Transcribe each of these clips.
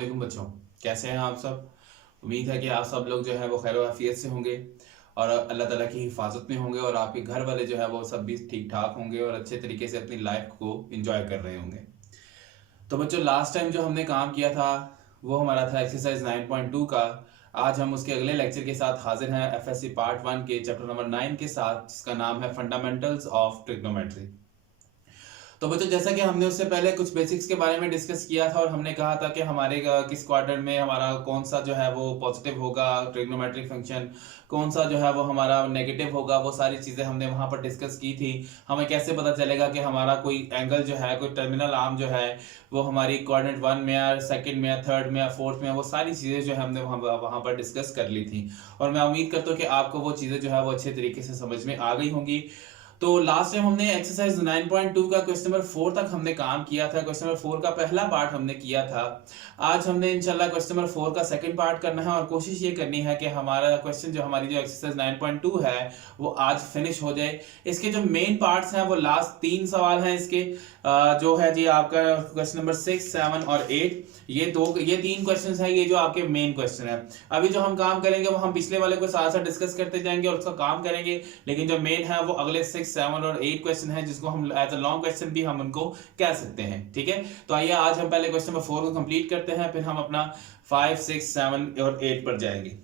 वालेकुम बच्चों, कैसे हैं आप सब। उम्मीद है कि आप सब लोग जो है वो खैर आफियत से होंगे और अल्लाह ताला की हिफाजत में होंगे और आपके घर वाले जो है वो सब भी ठीक ठाक होंगे और अच्छे तरीके से अपनी लाइफ को एंजॉय कर रहे होंगे। तो बच्चों, लास्ट टाइम जो हमने काम किया था वो हमारा था एक्सरसाइज 9.2 का। आज हम उसके अगले लेक्चर के साथ हाजिर हैं एफएससी पार्ट 1 के चैप्टर नंबर 9 के साथ, जिसका नाम है फंडामेंटल्स ऑफ ट्रिग्नोमेट्री। तो बच्चों, जैसा कि हमने उससे पहले कुछ बेसिक्स के बारे में डिस्कस किया था और हमने कहा था कि हमारे किस क्वाड्रेंट में हमारा कौन सा जो है वो पॉजिटिव होगा ट्रिग्नोमेट्रिक फंक्शन, कौन सा जो है वो हमारा नेगेटिव होगा, वो सारी चीज़ें हमने वहाँ पर डिस्कस की थी। हमें कैसे पता चलेगा कि हमारा कोई एंगल जो है, कोई टर्मिनल आर्म जो है वो हमारी क्वाड्रेंट 1 में या सेकंड में या थर्ड में या फोर्थ में, वो सारी चीज़ें जो है हमने वहाँ पर डिस्कस कर ली थी। और मैं उम्मीद करता हूँ कि आपको वो चीज़ें जो है वो अच्छे तरीके से समझ में आ गई होंगी। तो लास्ट टाइम हमने एक्सरसाइज 9.2 का क्वेश्चन नंबर 4 तक हमने काम किया था। क्वेश्चन नंबर 4 का पहला पार्ट हमने किया था। आज हमने इंशाल्लाह क्वेश्चन नंबर 4 का सेकंड पार्ट करना है और कोशिश ये करनी है कि हमारा क्वेश्चन जो हमारी जो एक्सरसाइज 9.2 है वो आज फिनिश हो जाए। इसके जो मेन पार्ट्स हैं वो लास्ट 3 सवाल हैं इसके, जो है जी आपका क्वेश्चन नंबर 6, 7 और 8। ये 3 क्वेश्चंस हैं, ये जो आपके मेन क्वेश्चन है। अभी जो हम काम करेंगे वो हम पिछले वाले को साथ साथ डिस्कस करते जाएंगे और उसका काम करेंगे, लेकिन जो मेन है वो अगले 6, 7 और 8 क्वेश्चन है, जिसको हम एज अ लॉन्ग क्वेश्चन भी हम उनको कह सकते हैं। ठीक है, तो आइए आज हम पहले क्वेश्चन नंबर 4 को कंप्लीट करते हैं, फिर हम अपना 5, 6, 7 और 8 पर जाएंगे।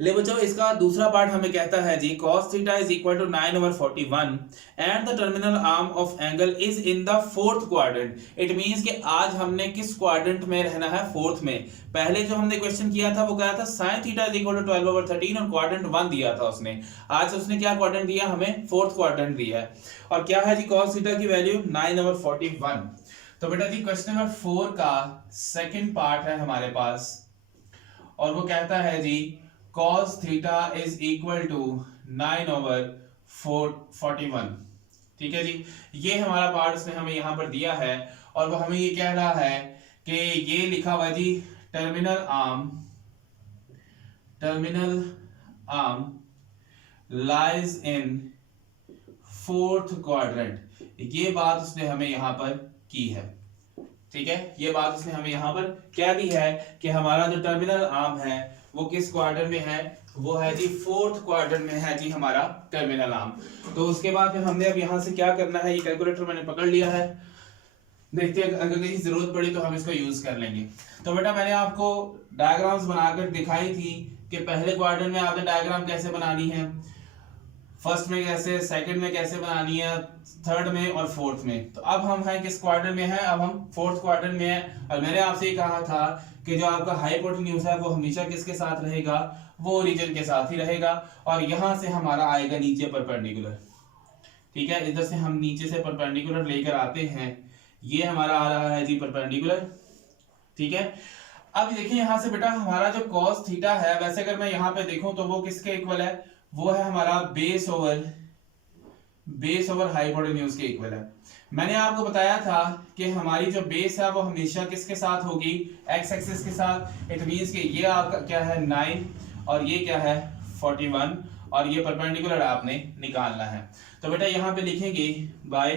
ले बच्चों, इसका दूसरा पार्ट हमें कहता है जी cos theta is equal to 9/41 and the terminal arm of angle is in the fourth quadrant. It means कि आज हमने किस क्वाड्रेंट में रहना है? फोर्थ में। पहले जो हमने क्वेश्चन किया था वो कहा था sin theta is equal to 12/13 और क्वाड्रेंट 1 दिया था उसने। आज उसने क्या क्वाड्रेंट दिया? हमें फोर्थ क्वाड्रेंट दिया है। और क्या है जी cos थीटा की वैल्यू? 9/41। तो बेटा जी क्वेश्चन नंबर 4 का सेकंड पार्ट है हमारे पास और वो कहता है जी cos theta is equal to 9/41। ठीक है जी, ये हमारा पार्ट उसने हमें यहां पर दिया है और वो हमें ये कह रहा है कि ये लिखा हुआ जी terminal arm lies in fourth quadrant. ये बात उसने हमें यहां पर की है। ठीक है, ये बात उसने हमें यहां पर क्या दी है कि हमारा जो टर्मिनल आर्म है वो किस क्वाड्रेंट में है? वो है जी फोर्थ क्वाड्रेंट में है जी हमारा टर्मिनल आर्म। तो उसके बाद फिर हमने अब यहां से क्या करना है, ये कैलकुलेटर मैंने पकड़ लिया है, देखते हैं अगर कहीं जरूरत पड़ी तो हम इसको यूज कर लेंगे। तो बेटा मैंने आपको डायग्राम्स बनाकर दिखाई थी कि पहले क्वाड्रेंट में आपने डायग्राम कैसे बनानी है, फर्स्ट में कैसे, सेकंड में कैसे बनानी है, थर्ड में और फोर्थ में। तो अब हम हैं किस क्वाड्रेंट में है? अब हम फोर्थ क्वाड्रेंट में है। और मैंने आपसे ये कहा था कि जो आपका हाइपोटेन्यूज है वो हमेशा किसके साथ रहेगा? वो ओरिजिन के साथ ही रहेगा और यहां से हमारा आएगा नीचे परपेंडिकुलर। ठीक है, इधर से हम नीचे से परपेंडिकुलर लेकर आते हैं, ये हमारा आ रहा है जी परपेंडिकुलर। ठीक है, अब देखिए यहां से बेटा हमारा जो cos थीटा है, वैसे अगर मैं यहां पे देखूं तो वो किसके इक्वल है? वो है हमारा बेस ओवर हाइपोटेन्यूज के इक्वल है। मैंने आपको बताया था कि हमारी जो बेस है वो हमेशा किसके साथ होगी? एक्स एक्सिस के साथ। इट मींस कि ये आपका क्या है? 9 और ये क्या है? 41 और ये परपेंडिकुलर आपने निकालना है। तो बेटा यहाँ पे लिखेंगे बाय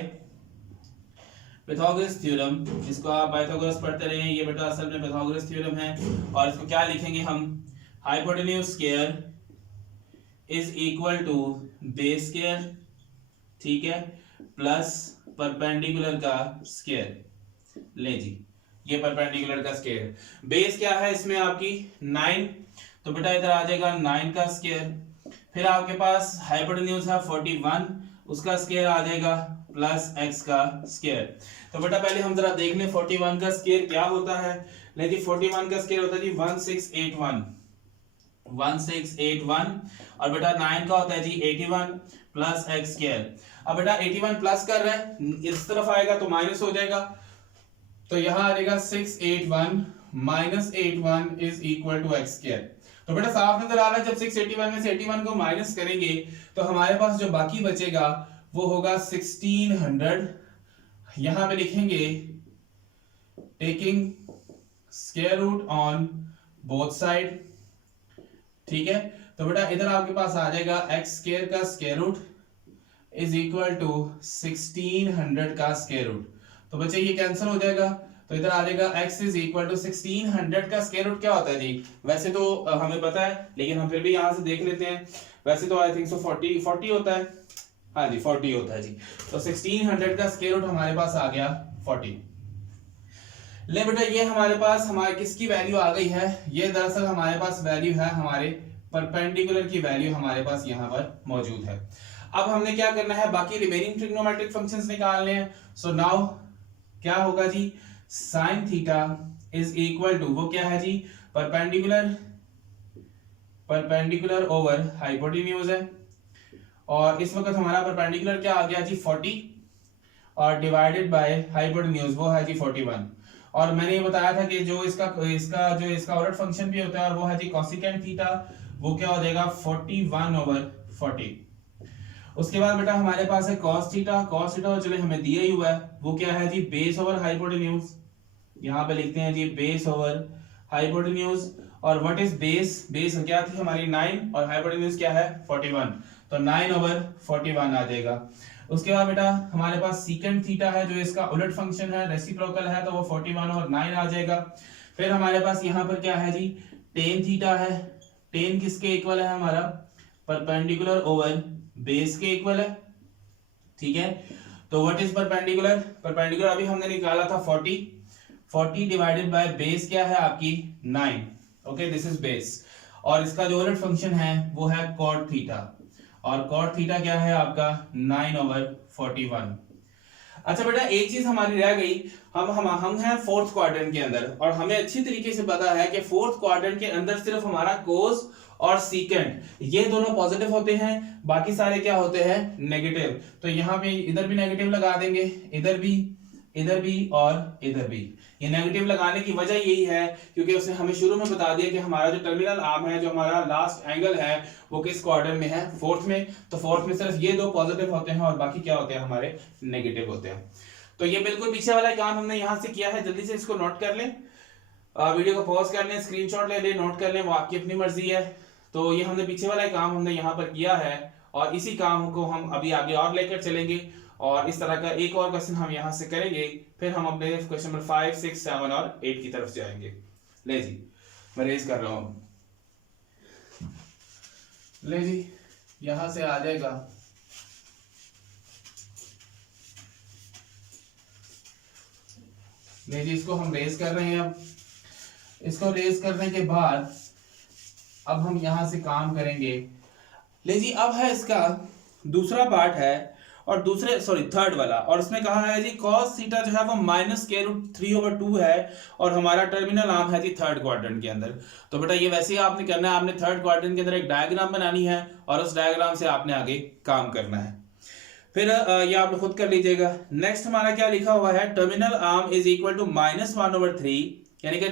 पाइथागोरस थ्योरम। इसको आप पाइथागोरस पढ़ते रहे, ये बेटा असल में पाइथागोरस थ्योरम है। और इसको क्या लिखेंगे हम? Hypotenuse square is equal to base square, ठीक है, प्लस परपेंडिकुलर का स्क्वायर। ले जी, ये परपेंडिकुलर का स्क्वायर। बेस क्या है इसमें आपकी? 9, तो बेटा इधर आ जाएगा 9 का स्क्वायर। फिर आपके पास हाइपोटेन्यूज है 41, उसका स्क्वायर आ जाएगा प्लस x का स्क्वायर। तो बेटा पहले हम जरा देख लें 41 का स्क्वायर क्या होता है। ले जी 41 का स्क्वायर होता है जी 1681 और बेटा 9 का होता है जी 81 प्लस एक्स स्क्वायर। अब बेटा 81 प्लस कर रहे हैं, इस तरफ आएगा तो माइनस हो जाएगा, तो यहां आ जाएगा 681 minus 81 is equal to x square. तो बेटा साफ नजर आ रहा है, जब 681 में से 81 को माइनस करेंगे तो हमारे पास जो बाकी बचेगा वो होगा 1600। यहां पे लिखेंगे taking square root on both side. ठीक है, तो बेटा इधर आपके पास आ जाएगा एक्स स्क्वायर का square root is equal to 1600 का स्क्वायर रूट। तो बच्चे ये कैंसिल हो जाएगा, तो इधर आ जाएगा x इज इक्वल टू 1600 का स्क्वायर रूट क्या होता है जी? वैसे तो हमें पता है, लेकिन हम फिर भी यहाँ से देख लेते हैं। वैसे तो आई थिंक सो 40 होता है। हाँ जी 40 होता है जी। तो 1600 का स्क्वायर रूट हमारे पास आ गया 40। ले बेटा ये हमारे पास हमारे किसकी वैल्यू आ गई है? ये दरअसल हमारे पास वैल्यू है हमारे परपेंडिकुलर की वैल्यू हमारे पास यहाँ पर मौजूद है। अब हमने क्या करना है, बाकी रिमेनिंग ट्रिग्नोमेट्रिक फंक्शंस निकालने हैं। सो नाउ क्या होगा जी, sine theta is equal to, वो क्या है जी, परपेंडिकुलर ओवर हाइपोटेन्यूज है, और इस वक्त हमारा परपेंडिकुलर क्या आ गया जी 40, और डिवाइडेड बाय हाइपोटेन्यूज वो है जी 41। और मैंने ये बताया था कि जो इसका उलट फंक्शन भी होता है और वो है जी कोसेकेंट थीटा, वो क्या हो जाएगा 41 ओवर 40। उसके बाद बेटा हमारे पास है cos थीटा। cos थीटा चले हमें दिया ही हुआ है, वो क्या है जी बेस ओवर हाइपोटेन्यूज। यहाँ पे लिखते हैं जी बेस ओवर हाइपोटेन्यूज। और व्हाट इज बेस? बेस क्या थी हमारी 9 और हाइपोटेन्यूज क्या है 41, तो 9 ओवर 41 आ जाएगा। उसके बाद बेटा हमारे पास सीकेंट थीटा है, जो इसका उलट फंक्शन है, रेसिप्रोकल है, तो वो 41 और 9 आ जाएगा। फिर हमारे पास यहाँ पर क्या है जी, टेन थीटा है। टेन किसके इक्वल है? हमारा परपेंडिकुलर ओवर बेस के इक्वल है, ठीक है। तो व्हाट इज परपेंडिकुलर? परपेंडिकुलर अभी हमने निकाला था 40 डिवाइडेड बाय बेस क्या है आपकी 9, ओके दिस इज बेस। और इसका जो उलट फंक्शन है वो है कॉट थीटा, और कॉट थीटा क्या है आपका 9 ओवर 41। अच्छा बेटा एक चीज हमारी रह गई, हम हैं फोर्थ क्वाड्रेंट के अंदर, और हमें अच्छी तरीके से पता है कि फोर्थ क्वाड्रेंट के अंदर सिर्फ हमारा कोस और सीकेंट ये दोनों पॉजिटिव होते हैं, बाकी सारे क्या होते हैं नेगेटिव। तो यहाँ पे इधर भी नेगेटिव लगा देंगे, इधर भी और इधर भी। ये नेगेटिव लगाने की वजह यही है क्योंकि उसने हमें शुरू में बता दिया कि हमारा जो टर्मिनल आर्म है, जो हमारा लास्ट एंगल है, वो किस क्वाड्रेंट में है? फोर्थ में। तो फोर्थ में सिर्फ ये दो पॉजिटिव होते हैं और बाकी क्या होते हैं हमारे नेगेटिव होते हैं। तो ये बिल्कुल पीछे वाला काम हमने यहाँ से किया है, जल्दी से इसको नोट कर लें, वीडियो को पॉज कर लें, स्क्रीनशॉट ले लें, नोट कर लें, वो आपकी अपनी मर्जी है। तो ये हमने पीछे वाला काम हमने यहाँ पर किया है, और इसी काम को हम अभी आगे और लेकर चलेंगे, और इस तरह का एक और क्वेश्चन हम यहाँ से करेंगे, फिर हम अपने क्वेश्चन नंबर 5, 6, 7 और 8 की तरफ जाएंगे। ले जी मैं रेज कर रहा हूँ, ले जी यहां से आ जाएगा। ले जी इसको हम रेज कर रहे हैं। अब इसको रेज करने के बाद अब हम यहां से काम करेंगे। ले जी अब है इसका दूसरा पार्ट है, और थर्ड वाला, और उसमें कहा है जी cos थीटा जो है वो -√3/2 है, और हमारा टर्मिनल आर्म है जी थर्ड क्वाड्रेंट के अंदर। तो बेटा ये वैसे ही आपने करना है, आपने थर्ड क्वाड्रेंट के अंदर एक डायग्राम बनानी है, और उस डायग्राम से आपने आगे काम करना है। फिर ये आप खुद कर लीजिएगा। नेक्स्ट हमारा क्या लिखा हुआ है, terminal arm is equal to -1/3, यानी कि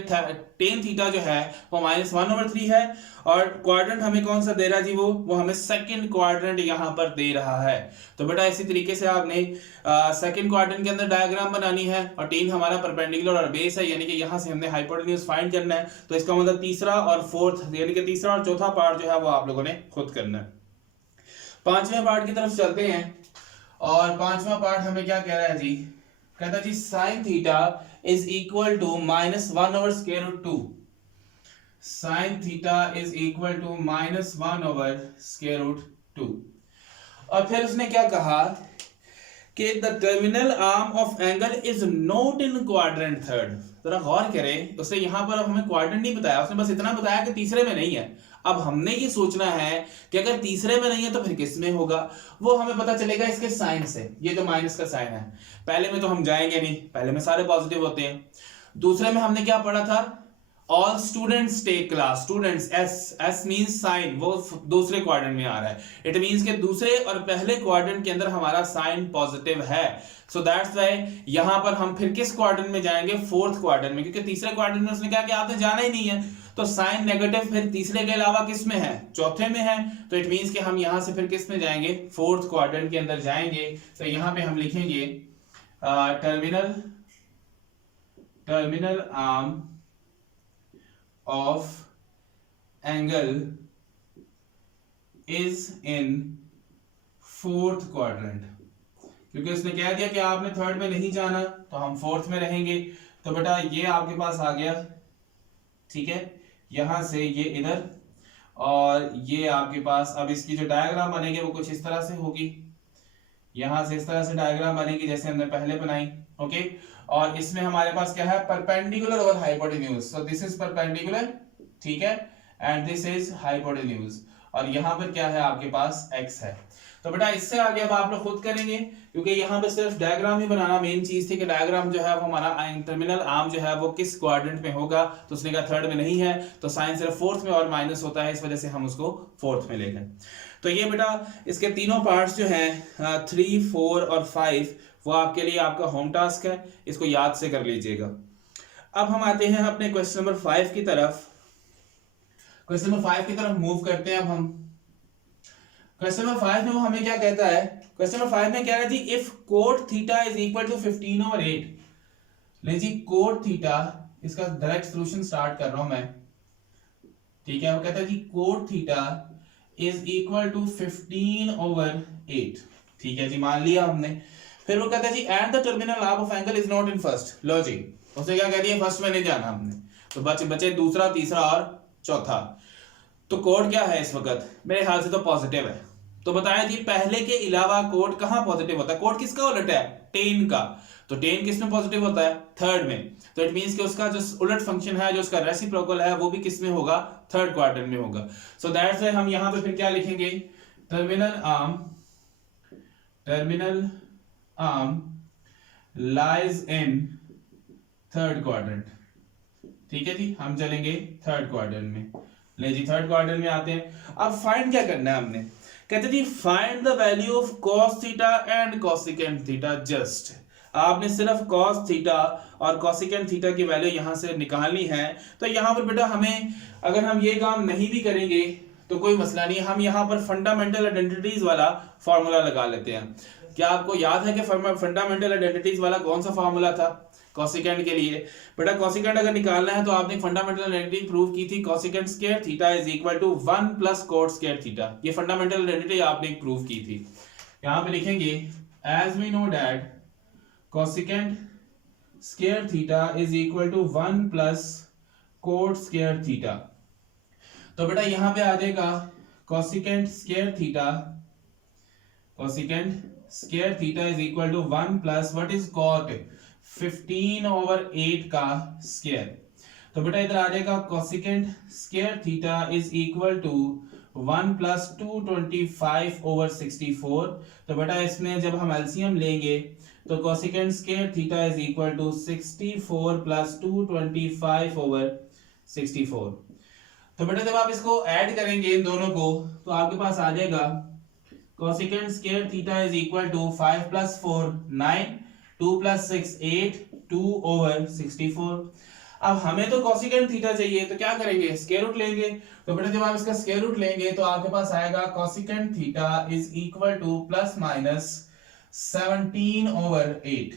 टेन थीटा जो है वो -1/3 है, और क्वाड्रेंट हमें कौन सा दे रहा है जी, वो हमें सेकंड क्वाड्रेंट यहाँ पर दे रहा है। तो बेटा इसी तरीके से आपने सेकंड क्वाड्रेंट के अंदर डायग्राम बनानी है, और टेन हमारा परपेंडिकुलर और बेस है, यानी कि यहाँ से हमने हाइपोटेन्यूज फाइंड करना है। तो इसका मतलब तीसरा और फोर्थ, यानी कि तीसरा और चौथा पार्ट जो है वो आप लोगों ने खुद करना है। पांचवें पार्ट की तरफ चलते हैं, और पांचवा पार्ट हमें क्या कह रहा है जी, कहता है जी sine theta is equal to -1/√2। Sine theta is equal to -1/√2। और फिर उसने क्या कहा कि the terminal arm of angle is not in quadrant third. जरा गौर करें, उसने यहां पर हमें क्वाड्रेंट नहीं बताया, उसने बस इतना बताया कि तीसरे में नहीं है। अब हमने ये सोचना है कि अगर तीसरे में नहीं है तो फिर किस में होगा, वो हमें पता चलेगा इसके साइन से। ये जो माइनस का साइन है, पहले में तो हम जाएंगे नहीं, पहले में सारे पॉजिटिव होते हैं। दूसरे में हमने क्या पढ़ा था, all students take class, students, S means sine, वो दूसरे क्वाड्रेंट में आ रहा है। इट मींस के दूसरे और पहले क्वाड्रेंट के अंदर हमारा साइन पॉजिटिव है। सो दैट्स व्हाई यहां पर हम फिर किस क्वाड्रेंट में जाएंगे, फोर्थ क्वाड्रेंट में, क्योंकि तीसरे क्वाड्रेंट में उसने कहा कि आपने जाना ही नहीं है। तो साइन नेगेटिव फिर तीसरे के अलावा किस में है, चौथे में है। तो इट मींस कि हम यहां से फिर किस में जाएंगे, फोर्थ क्वाड्रेंट के अंदर जाएंगे। तो यहां पे हम लिखेंगे terminal arm of angle is in fourth quadrant, क्योंकि उसने कह दिया कि आपने थर्ड में नहीं जाना, तो हम फोर्थ में रहेंगे। तो बेटा ये आपके पास आ गया, ठीक है, यहां से ये इधर, और ये आपके पास, अब इसकी जो डायग्राम बनेगी वो कुछ इस तरह से होगी, यहां से इस तरह से डायग्राम बनेगी जैसे हमने पहले बनाई, ओके। और इसमें हमारे पास क्या है, परपेंडिकुलर और hypotenuse, so this is perpendicular, ठीक है, एंड दिस इज हाइपोटेन्यूज, और यहां पर क्या है आपके पास x है। तो बेटा इससे आगे अब आप लोग खुद करेंगे, क्योंकि यहाँ पे सिर्फ डायग्राम ही बनाना मेन चीज थी कि डायग्राम जो है वो हमारा टर्मिनल आर्म जो है वो किस क्वाड्रेंट में होगा, तो उसने कहा थर्ड में नहीं है, तो साइन सिर्फ फोर्थ में और माइनस होता है, इस वजह से हम उसको फोर्थ में ले गए। तो ये बेटा इसके तीनों पार्ट्स जो हैं 3, 4 और 5 वो आपके लिए आपका होम टास्क है, इसको याद से कर लीजिएगा। अब हम आते हैं अपने क्वेश्चन नंबर 5 की तरफ। क्वेश्चन नंबर 5 की तरफ मूव करते हैं अब हम। क्वेश्चन नंबर 5 में वो हमें क्या कहता है, क्वेश्चन नंबर 5 में क्या है जी, if cot theta is equal to 15/8, ले जी कोट थीटा, इसका डायरेक्ट सॉल्यूशन स्टार्ट कर रहा हूं मैं, ठीक है। वो कहता है जी cot theta is equal to 15/8, ठीक है जी, मान लिया हमने। फिर वो कहता है जी and the terminal arm of angle is not in first, लो जी उसे क्या कह दिया, फर्स्ट में नहीं जाना हमने, तो बचे दूसरा, तीसरा और चौथा। तो कोड क्या है इस वक्त, मेरे ख्याल से तो पॉजिटिव है। तो बताया जी पहले के अलावा कोड कहां पॉजिटिव होता है, कोड किसका उलट है, टेन का, तो टेन किस में पॉजिटिव होता है, थर्ड में, तो इट मींस कि उसका जो उलट फंक्शन है, जो उसका रेसिप्रोकल है, वो भी किस में होगा, थर्ड क्वाड्रेंट में होगा। सो दैट्स व्हाई हम यहां पे फिर क्या लिखेंगे, terminal arm lies in third quadrant, ठीक है जी, हम चलेंगे थर्ड क्वाड्रेंट में। ले जी थर्ड क्वाड्रेंट में आते हैं। अब फाइंड क्या करना है हमने, कहते जी find the value of cos theta and cosecant theta, just आपने सिर्फ cos थीटा और cosecant थीटा की वैल्यू यहां से निकालनी है। तो यहां पर बेटा हमें, अगर हम ये काम नहीं भी करेंगे तो कोई मसला नहीं, हम यहां पर फंडामेंटल आइडेंटिटीज वाला फॉर्मूला लगा लेते हैं। क्या आपको याद है कि फंडामेंटल आइडेंटिटीज वाला कौन सा फॉर्मूला था कोसिकेंट के लिए, बेटा कोसिकेंट अगर निकालना है तो आपने फंडामेंटल आइडेंटिटी प्रूव की थी, cosecant square theta is equal to 1 plus cot square theta, ये फंडामेंटल आइडेंटिटी आपने प्रूव की थी। यहां पे लिखेंगे as we know that cosecant square theta is equal to 1 plus cot square theta. तो बेटा यहां पे आ जाएगा cosecant square theta is equal to 1 plus what is cot 15/8 का स्क्वायर। तो बेटा इधर आ जाएगा cosecant square theta is equal to 1 plus 225/64। तो बेटा इसमें जब हम एलसीएम लेंगे तो cosecant square theta is equal to 64 plus 225/64। तो बेटा जब आप इसको ऐड करेंगे इन दोनों को तो आपके पास आ जाएगा cosecant square theta is equal to 5 plus 4 9, 2 plus 6 8, 2/64। अब हमें तो कोसिकेंट थीटा चाहिए, तो क्या करेंगे, स्क्वायर रूट लेंगे। तो बेटा जब आप इसका स्क्वायर रूट लेंगे तो आपके पास आएगा cosecant theta is equal to plus minus 17/8।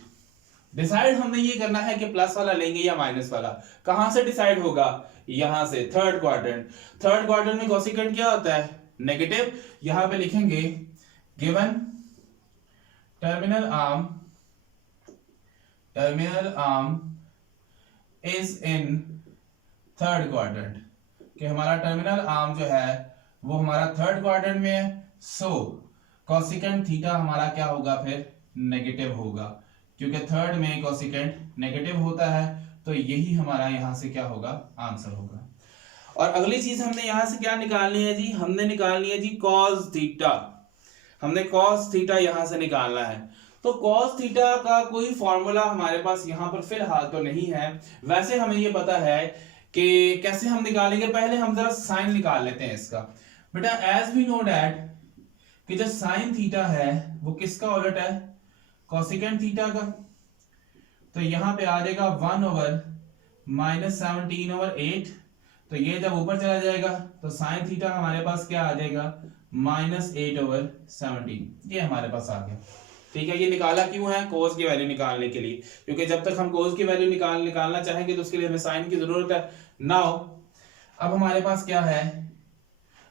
Decide हमने ये करना है कि प्लस वाला लेंगे या माइनस वाला, कहां से डिसाइड होगा, यहां से, थर्ड क्वाड्रेंट। थर्ड क्वाड्रेंट में कोसिकेंट क्या होता है, नेगेटिव। यहां पे लिखेंगे given terminal arm is in third quadrant, कि हमारा टर्मिनल आर्म जो है वो हमारा थर्ड क्वाड्रेंट में है। सो कोसिकेंट थीटा हमारा क्या होगा, फिर नेगेटिव होगा, क्योंकि थर्ड में कोसिकेंट नेगेटिव होता है। तो यही हमारा यहां से क्या होगा, आंसर होगा। और अगली चीज हमने यहां से क्या निकालनी है जी, हमने निकालनी है जी cos थीटा। हमने cos थीटा यहां से निकालना है। तो cos थीटा का कोई फॉर्मूला हमारे पास यहां पर फिलहाल तो नहीं है। वैसे हमें ये पता है कि कैसे हम निकालेंगे, पहले हम जरा साइन निकाल लेते हैं इसका। बेटा एज वी नो डैट कि जो साइन थीटा है वो किसका उलट है, कोसिकेंट थीटा का। तो यहां पे आ जाएगा 1/-17/8। तो ये जब ऊपर चला जाएगा तो साइन थीटा हमारे पास क्या आ जाएगा, -8/17। ये हमारे पास आ गया, ठीक है। ये निकाला क्यों है, कोस की वैल्यू निकालने के लिए, क्योंकि जब तक हम कोस की वैल्यू निकालना चाहेंगे तो उसके लिए हमें साइन की जरूरत है। नाउ अब हमारे पास क्या है,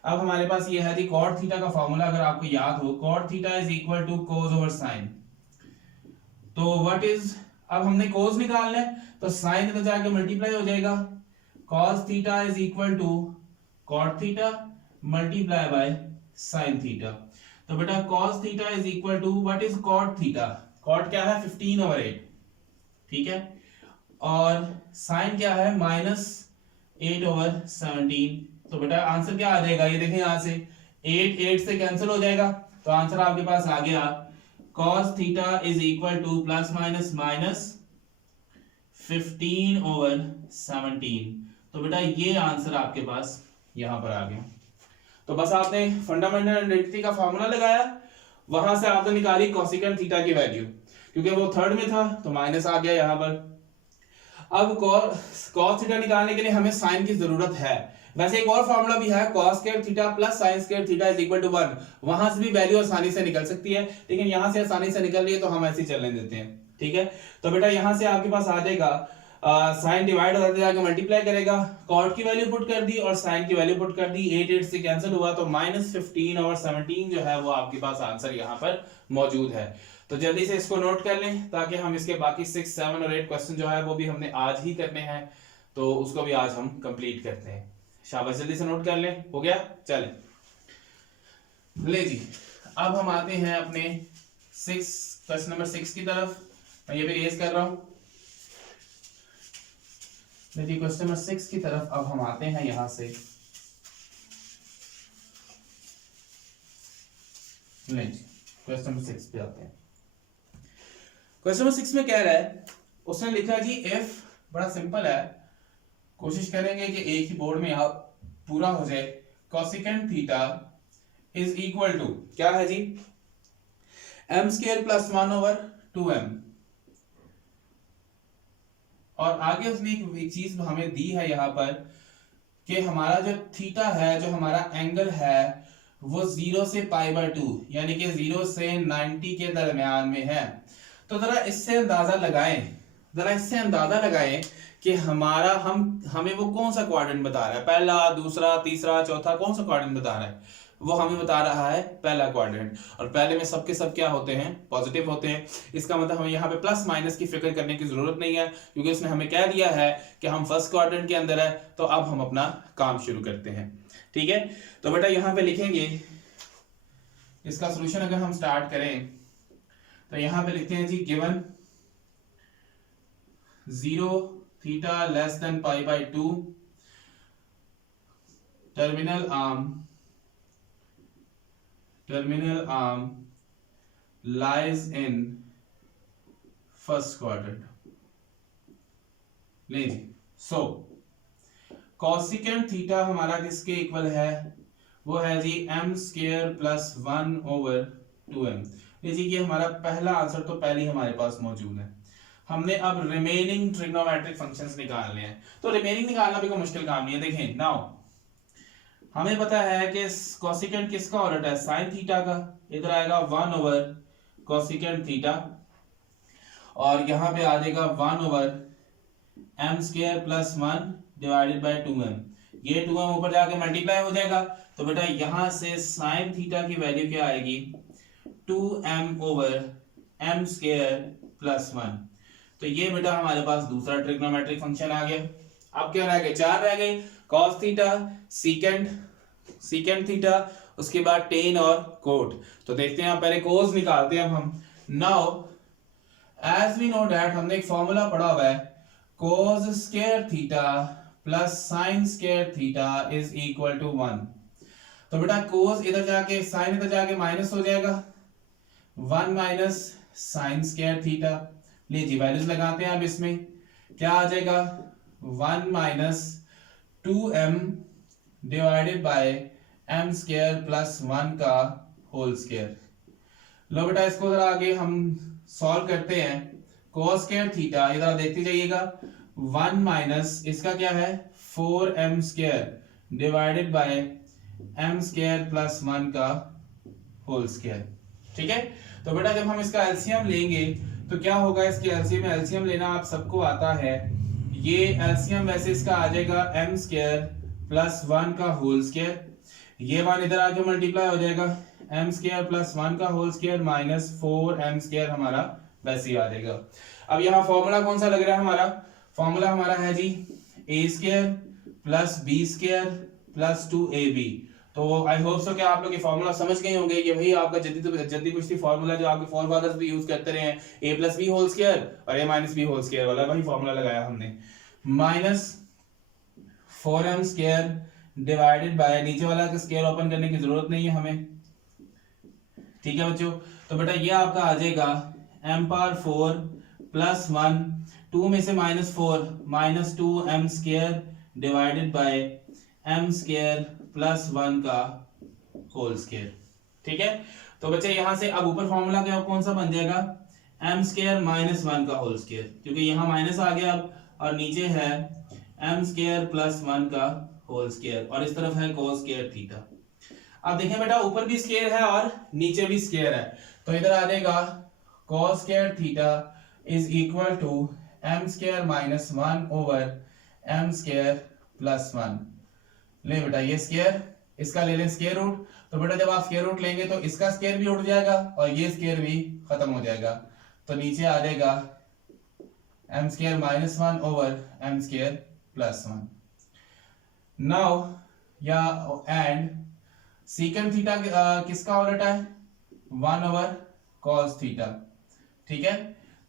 अब हमारे पास ये है जी कॉट थीटा का फॉर्मूला, अगर आपको याद हो, cot theta is equal to cos over sine. तो व्हाट इज अब हमने कोस निकालना है तो साइन इधर जाके मल्टीप्लाई हो जाएगा, cos theta is equal to cot theta multiply by sin theta. तो बेटा cos theta is equal to what is cot theta, cot क्या है 15/8, ठीक है, और sin क्या है -8/17। तो बेटा आंसर क्या आ जाएगा, ये देखें यहां से 8 से कैंसिल हो जाएगा, तो आंसर आपके पास आ गया cos theta is equal to plus minus minus 15/17। तो बेटा ये आंसर आपके पास यहां पर आ गया। तो बस आपने फंडामेंटल आइडेंटिटी का फार्मूला लगाया, वहां से आपने निकाली कोसेकेंट थीटा की वैल्यू, क्योंकि वो थर्ड में था तो माइनस आ गया यहां पर। अब cos थीटा निकालने के लिए हमें साइन की जरूरत है। वैसे एक और फार्मूला भी है, cos square theta plus sin square theta is equal to 1, वहां से भी वैल्यू आसानी से निकल सकती है, लेकिन यहां से आसानी से निकल रही है तो हम ऐसे ही चलने देते हैं, ठीक है। तो बेटा यहां से आपके पास आ जाएगा साइन डिवाइड हो जाएगा, मल्टीप्लाई करेगा, cot की वैल्यू पुट कर दी और साइन की वैल्यू पुट कर दी, 8 से कैंसिल हुआ तो -15/17 जो है वो आपके पास आंसर यहाँ पर मौजूद है। तो जल्दी से इसको नोट कर लें ताकि हम इसके बाकी 6, 7 और 8 क्वेश्चन जो है वो भी हमने आज ही करने हैं, तो उसको भी आज हम कंप्लीट करते हैं। शाबाश, जल्दी से नोट कर लें, हो गया, चलें ले जी। अब हम आते हैं अपने क्वेश्चन नंबर 6 की तरफ, मैं ये भी रेज कर रहा हूं। देखिए क्वेश्चन नंबर 6 की तरफ अब हम आते हैं यहां से, ले जी क्वेश्चन नंबर 6 पे आते हैं। क्वेश्चन नंबर 6 में कह रहा है, उसने लिखा जी इफ, बड़ा सिंपल है, कोशिश करेंगे कि एक ही बोर्ड में यहां पूरा हो जाए। Cosecant theta is equal to क्या है जी, m² + 1/2m, और आगे उसने एक चीज हमें दी है यहां पर कि हमारा जो थीटा है, जो हमारा एंगल है वो 0 से π/2 यानी कि 0 से 90 के दरमियान में है। तो जरा इससे अंदाजा लगाएं कि हमारा हमें वो कौन सा क्वाड्रेंट बता रहा है, पहला, दूसरा, तीसरा, चौथा, कौन सा क्वाड्रेंट बता रहा है, वो हमें बता रहा है पहला क्वाड्रेंट, और पहले में सबके सब क्या होते हैं, पॉजिटिव होते हैं। इसका मतलब हमें यहाँ पे प्लस माइनस की फिक्र करने की जरूरत नहीं है, क्योंकि उसने हमें कह दिया है कि हम फर्स्ट क्वाड्रेंट के अंदर है। तो अब हम अपना काम शुरू करते हैं, ठीक है। तो बेटा यहाँ पे लिखेंगे इसका सोल्यूशन, अगर हम स्टार्ट करें तो यहाँ पे लिखते हैं जी given 0 theta less than π/2 terminal arm lies in first quadrant। ले जी, सो कोसेकेंट थीटा हमारा किसके इक्वल है, वो है जी m² + 1/2m। ले जी, ये हमारा पहला आंसर तो पहले ही हमारे पास मौजूद है। हमने अब रिमेनिंग ट्रिग्नोमेट्रिक फंक्शंस निकालने हैं, तो रिमेनिंग निकालना भी कोई मुश्किल काम नहीं है। देखें नाउ, हमें पता है कि कोसेकेंट किसका उलट है, साइन थीटा का, इधर आएगा 1/कोसेकेंट थीटा, और यहां पे आ जाएगा 1/m² + 1/2m। ये 2m ऊपर जाके मल्टीप्लाई हो जाएगा, तो बेटा यहां से साइन थीटा की वैल्यू क्या आएगी, 2m/m² + 1। तो ये बेटा हमारे पास दूसरा ट्रिग्नोमेट्रिक फंक्शन आ गया। अब क्या रह गए, 4 रह गए, cos थीटा, सीकेंट थीटा, उसके बाद टेन और कोट। तो देखते हैं, पहले कोस निकालते हैं हम। Now as we know that, हमने एक फॉर्मूला पढ़ा हुआ है, cos² theta plus sin² theta is equal to 1। तो बेटा कोस इधर जाके, साइन इधर जाके माइनस हो जाएगा, 1 - sin² थीटा। ले जी, वैल्यूज लगाते हैं अब इसमें, क्या आ जाएगा, 1 - 2m डिवाइडेड बाय m² + 1 का होल स्क्वायर। लो बेटा इसको जरा आगे हम सॉल्व करते हैं। cos² थीटा, इधर देखते जाइएगा, 1 - इसका क्या है 4m² डिवाइडेड बाय m² + 1 का होल स्क्वायर, ठीक है। तो बेटा जब हम इसका एलसीएम लेंगे तो क्या होगा, इसके एलसीएम लेना आप सबको आता है। ये एलसीएम वैसे इसका आ जाएगा m² + 1 का होल स्क्वायर, ये 1 इधर आके मल्टीप्लाई हो जाएगा, m² + 1 का होल स्क्वायर - 4m² हमारा वैसे ही आ जाएगा। अब यहाँ फॉर्मूला कौन सा लग रहा है हमारा, फॉर्मूला हमारा है जी a square plus b square plus 2ab। तो आई होप सो कि आप लोग ये फॉर्मूला समझ गए होंगे कि भाई आपका जद्दी कुश्ती फॉर्मूला जो आपके फोरफादर्स भी यूज करते रहे हैं, a plus B whole square और a minus B whole square वाला वही फॉर्मूला लगाया हमने, minus 4m square divided by, नीचे वाला का स्क्वायर ओपन करने की जरूरत नहीं है हमें, ठीक है बच्चों। तो बेटा ये आपका आ जाएगा m पावर 4 प्लस 1, 2 में से -4 minus 2m square divided by m square plus 1 का होल स्क्वायर, ठीक है। तो बच्चे यहाँ से अब ऊपर फॉर्मूला क्या कौन सा बन जाएगा, m स्क्वायर माइनस 1 का होल स्क्वायर, क्योंकि यहाँ माइनस आ गया अब, और नीचे है m स्क्वायर प्लस 1 का होल स्क्वायर और इस तरफ है cos स्क्वायर थीटा। अब देखें बेटा ऊपर भी स्क्वायर है और नीचे भी स्क्वायर है, तो इधर आ जाएगा cos square theta is equal to m square minus 1 over m square plus 1। ले बेटा ये स्क्वायर, इसका ले लें स्क्वायर रूट, तो बेटा जब आप स्क्वायर रूट लेंगे तो इसका स्क्वायर भी उठ जाएगा और ये स्क्वायर भी खत्म हो जाएगा, तो नीचे आ जाएगा m square minus 1 over m square plus 1। Now या एंड सीकेंड थीटा किसका उलटा है, 1 ओवर cos थीटा, ठीक है।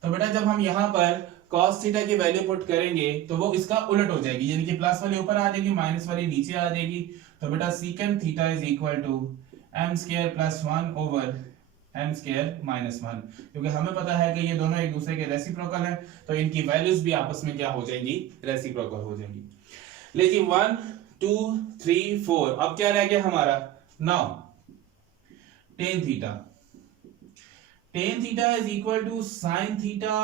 तो बेटा जब हम यहाँ पर cos थीटा की वैल्यू पुट करेंगे तो वो इसका उलट हो जाएगी, यानी कि प्लस वाली ऊपर आ जाएगी, माइनस वाली नीचे आ जाएगी। तो बेटा secant theta is equal to m square plus 1 over m square minus 1, क्योंकि हमें पता है कि ये दोनों एक दूसरे के रेसिप्रोकल हैं, तो इनकी वैल्यूज भी आपस में क्या हो जाएंगी, रेसिप्रोकल हो जाएंगी। लेकिन 1 2 3 4 अब क्या रह गया हमारा, now tan theta, tan theta is equal to sin theta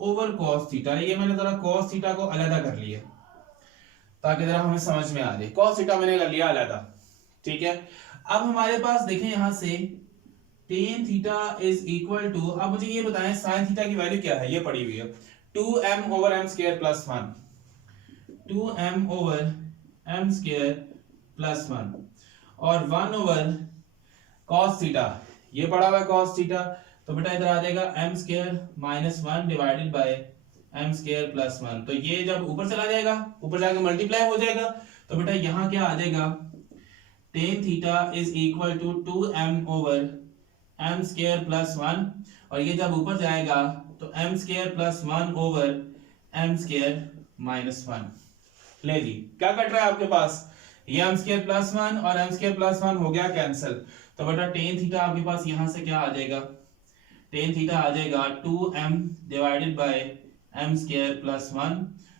over cos theta. ये मैंने जरा cos थीटा को अलग कर लिया ताकि जरा हमें समझ में आ जाए, cos थीटा मैंने कर लिया अलग, ठीक है। अब हमारे पास देखें यहां से tan theta is equal to, अब मुझे ये बताएं sin थीटा की वैल्यू क्या है, ये पड़ी हुई है 2m over m square plus 1, 2m over m square plus 1 और 1 ओवर cos थीटा, ये पड़ा हुआ है cos थीटा, तो बेटा इधर आ जाएगा m square minus 1 divided by m square plus 1। तो ये जब ऊपर चला जाएगा, ऊपर जाकर मल्टीप्लाई हो जाएगा, तो बेटा यहाँ क्या आ जाएगा, tan theta is equal to 2m over m square plus 1 और ये जब ऊपर जाएगा तो m square plus 1 over m square minus 1। ले जी क्या कट रहा है आपके पास, ये m स्क्वायर प्लस 1 और m स्क्वायर प्लस 1 हो गया कैंसिल, तो बेटा tan थीटा आपके पास यहां से क्या आ जाएगा, tan थीटा आ जाएगा 2m divided by m square plus 1।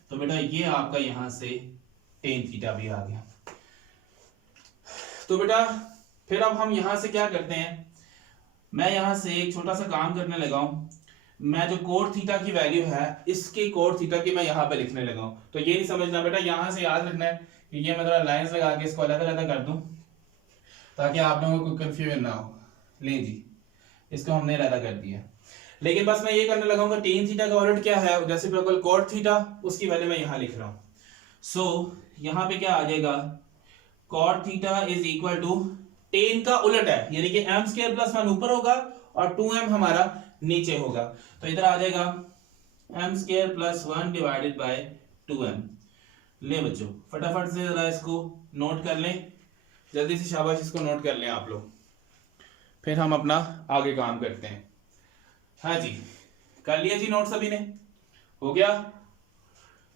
तो बेटा ये आपका यहां से tan थीटा भी आ गया। तो बेटा फिर अब हम यहां से क्या करते हैं, मैं यहां से एक छोटा सा काम करने लगा हूं, मैं जो कोट थीटा की वैल्यू है इसकी कोट थीटा की मैं यहाँ पे लिखने लगा हूँ। तो ये नहीं समझना बेटा, यहाँ से याद रखना है कि ये मैं जरा लाइंस लगा के इसको अलग अलग कर दूं ताकि आप लोगों को कंफ्यूजन ना हो। ले जी इसको हमने अलग कर दिया, लेकिन बस मैं ये करने लगा हूँ टेन थीटा का उलट क्या है, रेसिप्रोकल कोट थीटा, उसकी वैल्यू मैं यहाँ लिख रहा हूँ। सो यहाँ पे क्या आ जाएगा, cot theta is equal to tan का उलट है, यानी कि m स्क्वायर प्लस 1 ऊपर होगा और 2m हमारा नीचे होगा, तो इधर आ जाएगा m square plus 1 divided by 2m। ले बच्चों फटाफट से जरा इसको नोट कर लें, जल्दी से शाबाश इसको नोट कर लें आप लोग, फिर हम अपना आगे काम करते हैं। हाँ जी कर लिया जी नोट सभी ने, हो गया।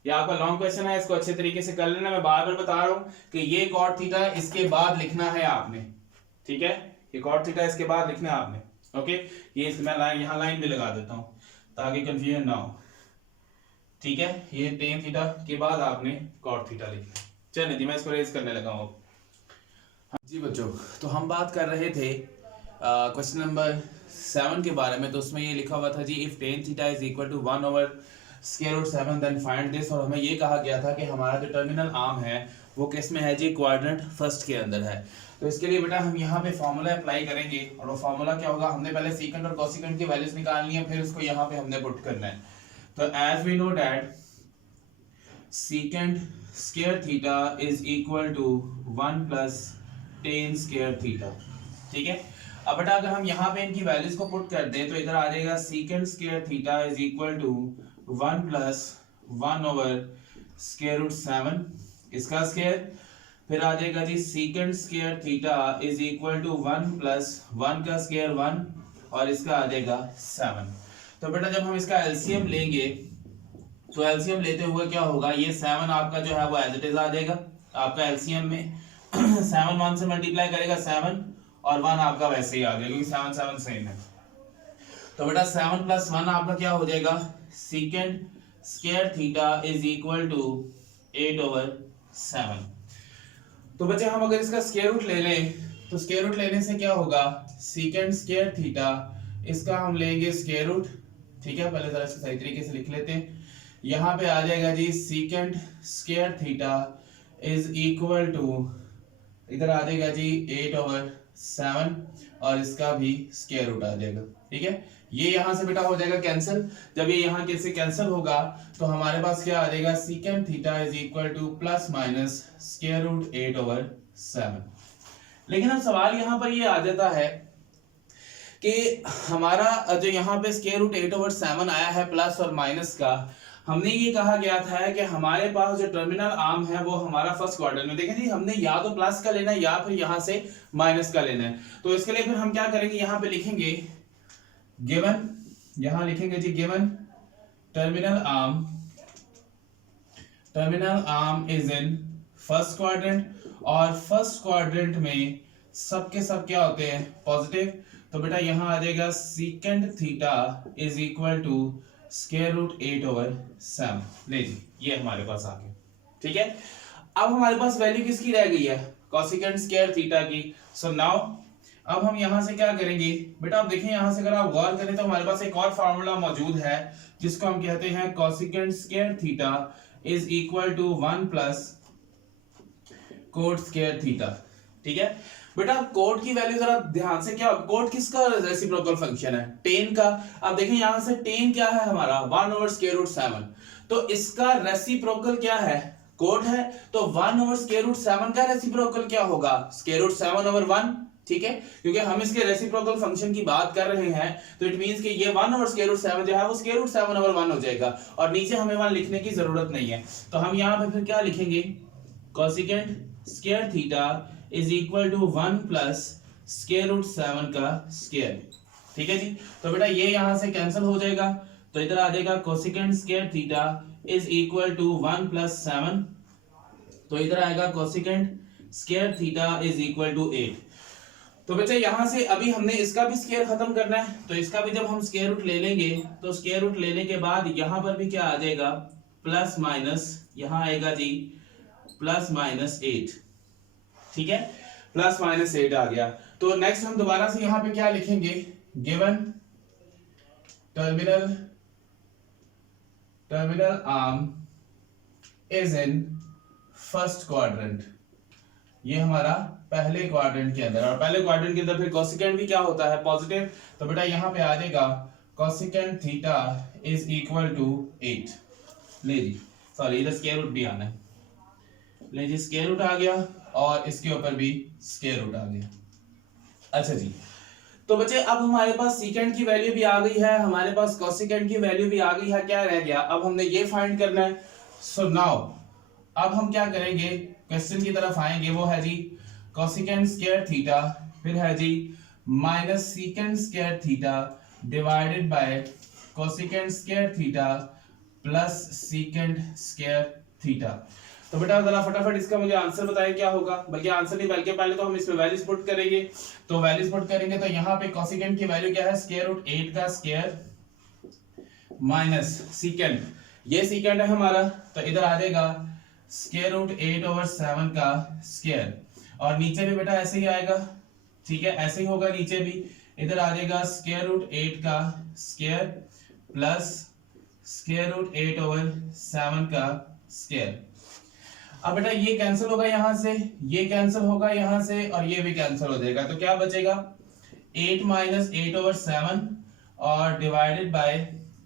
ये आपका लॉन्ग क्वेश्चन है, इसको अच्छे तरीके से कर लेना। मैं बार बार बता रहा हूं कि ये कॉट थीटा इसके बाद लिखना है आपने, ठीक है, ये कॉट थीटा इसके बाद लिखना है आपने, ओके। ये मैं यहाँ लाइन भी लगा देता हूं ताकि कंफ्यूजन ना हो, ठीक है। ये टेन थीटा के बाद आपने कॉट थीटा लिखना। चलिए जी मैं इसको रेज करने लगा हूं। हाँ जी बच्चों, तो हम बात कर रहे थे क्वेश्चन नंबर 7 के बारे में। तो उसमें ये लिखा हुआ था जी if tan theta is equal to 1 over square root 7 then find this, और हमें ये कहा गया था कि हमारा जो टर्मिनल आर्म है वो किस में है जी, क्वाड्रेंट फर्स्ट के अंदर है। तो इसके लिए बेटा हम यहाँ पे फॉर्मूला अप्लाई करेंगे, और वो फॉर्मूला क्या होगा, हमने पहले सीकेंट और कोसिकेंट की वैल्यूज निकालनी है, फिर उसको यहाँ पे हमने पुट करना है। तो as we know that secant square theta is equal to 1 plus tan square theta, ठीक है। अब बेटा अगर हम यहाँ पे इनकी वैल्यूज को पुट कर दें तो इधर आ जाएगा secant square theta is equal to 1 plus 1 over square root 7 इसका स्क्वायर, फिर आ जाएगा जी secant square theta is equal to 1 plus 1 का स्क्वायर 1 और इसका आ जाएगा 7। तो बेटा जब हम इसका एलसीएम लेंगे तो एलसीएम लेते हुए क्या होगा, ये 7 आपका जो है वो एज इट इज आ जाएगा आपका एलसीएम में 7 1 से मल्टीप्लाई करेगा 7 और 1 आपका वैसे ही आ जाएगा क्योंकि 7 7 सेम है। तो बेटा 7 प्लस 1 आपका क्या हो जाएगा, secant square theta is equal to 8 over 7। तो बच्चे हम अगर इसका स्क्वायर रूट ले लें तो स्क्वायर रूट लेने से क्या होगा, सीकेंड स्क्वायर थीटा इसका हम लेंगे स्क्वायर रूट, ठीक है। पहले जरा इसको सही तरीके से लिख लेते हैं। यहाँ पे आ जाएगा जी secant square theta is equal to, इधर आ जाएगा जी 8 ओवर 7 और इसका भी स्क्वायर रूट आ जाएगा, ठीक है। ये यहाँ से बेटा हो जाएगा कैंसिल, जब ये यहाँ कैसे कैंसिल होगा तो हमारे पास क्या आ जाएगा, secant theta is equal to plus minus square root 8 over 7। लेकिन अब सवाल यहाँ पर ये आ जाता है कि हमारा जो यहाँ पे स्क्वायर रूट 8 ओवर 7 आया है प्लस और माइनस का, हमने ये कहा गया था कि हमारे पास जो टर्मिनल आर्म है वो हमारा फर्स्ट क्वाड्रेंट में, देखें जी हमने या तो प्लस का लेना है या फिर यहाँ से माइनस का लेना है। तो इसके लिए फिर हम क्या करेंगे, यहाँ पे लिखेंगे गिवन, यहाँ लिखेंगे जी given terminal arm is in first quadrant, और फर्स्ट क्वाड्रेंट में सबके सब क्या होते हैं, पॉजिटिव। तो बेटा यहाँ आ जाएगा secant theta is equal to square root 8 over 7। ले जी ये हमारे पास आ गया, ठीक है। अब हमारे पास वैल्यू किसकी रह गई है, कोसेकेंड स्क्वायर थीटा की। सो नाउ अब हम यहां से क्या करेंगे बेटा, आप देखें यहां से अगर आप गौर करें तो हमारे पास एक और फार्मूला मौजूद है जिसको हम कहते हैं cosecant square theta is equal to 1 plus cot square theta, ठीक है। बेटा कोट की वैल्यू जरा ध्यान से, क्या कोट किसका रेसिप्रोकल फंक्शन है, टेन का। अब देखें यहां से टेन क्या है हमारा 1 ओवर स्क्वायर रूट 7, तो इसका रेसिप्रोकल क्या है, कोट है। तो 1 ओवर स्क्वायर रूट 7 का रेसिप्रोकल क्या होगा, स्क्वायर रूट 7 ओवर 1, ठीक है। क्योंकि हम इसके रेसिप्रोकल फंक्शन की बात कर रहे हैं तो इट मींस कि ये 1 ओवर स्क्वायर रूट 7 जो है वो स्क्वायर रूट 7 ओवर 1 हो जाएगा, और नीचे हमें 1 लिखने की जरूरत नहीं है। तो हम यहाँ पे फिर क्या लिखेंगे, cosecant square theta is equal to 1 plus square root 7 का स्क्वायर, ठीक है जी। तो बेटा ये यहां से कैंसिल हो जाएगा, तो इधर आ जाएगा cosecant square theta is equal to 1 plus 7, तो इधर आएगा cosecant square theta is equal to 8। तो बच्चे यहां से अभी हमने इसका भी स्क्वायर खत्म करना है, तो इसका भी जब हम स्क्वायर रूट ले लेंगे तो स्क्वायर रूट लेने के बाद यहां पर भी क्या आ जाएगा, प्लस माइनस, यहां आएगा जी प्लस माइनस 8, ठीक है, प्लस माइनस 8 आ गया। तो नेक्स्ट हम दोबारा से यहां पे क्या लिखेंगे, given terminal arm is in first quadrant, ये हमारा पहले क्वाड्रेंट के अंदर, और पहले क्वाड्रेंट के अंदर फिर कोसेकेंड भी क्या होता है, पॉजिटिव। तो बेटा यहां पे आ जाएगा cosecant theta is equal to 8। ले जी सॉरी इधर स्क्वायर रूट भी आना है, ले जी स्क्वायर रूट आ गया और इसके ऊपर भी स्क्वायर रूट आ गया। अच्छा जी, तो बच्चे अब हमारे पास सीकेंड की वैल्यू भी आ गई है, हमारे पास कोसेकेंड की वैल्यू भी आ गई है, क्या रह गया, अब हमने ये फाइंड करना है। सो नाउ अब हम क्या करेंगे, क्वेश्चन की तरफ आएंगे, वो है जी कोसेकेंड स्क्वायर थीटा, फिर है जी minus secant square theta divided by cosecant square theta plus secant square theta. तो बेटा जरा फटाफट इसका मुझे आंसर बताएं क्या होगा, बल्कि आंसर नहीं बल्कि पहले तो हम इसमें वैल्यूज पुट करेंगे। तो वैल्यूज पुट करेंगे तो यहाँ पे कोसेकेंड की वैल्यू क्या है, स्क्वायर रूट 8 का स्क्वायर माइनस सीकेंड, ये सीकेंड है हमारा, तो इधर आ जाएगा स्क्वायर रूट 8 ओवर 7 का स्क्वायर, और नीचे भी बेटा ऐसे ही आएगा, ठीक है, ऐसे ही होगा नीचे भी, इधर आ जाएगा स्क्वायर रूट 8 का square plus square root 8 over 7 का स्क्वायर। अब बेटा ये कैंसिल होगा यहां से, ये कैंसिल होगा यहां से, और ये भी कैंसिल हो जाएगा, तो क्या बचेगा 8 माइनस 8 ओवर 7 और डिवाइडेड बाय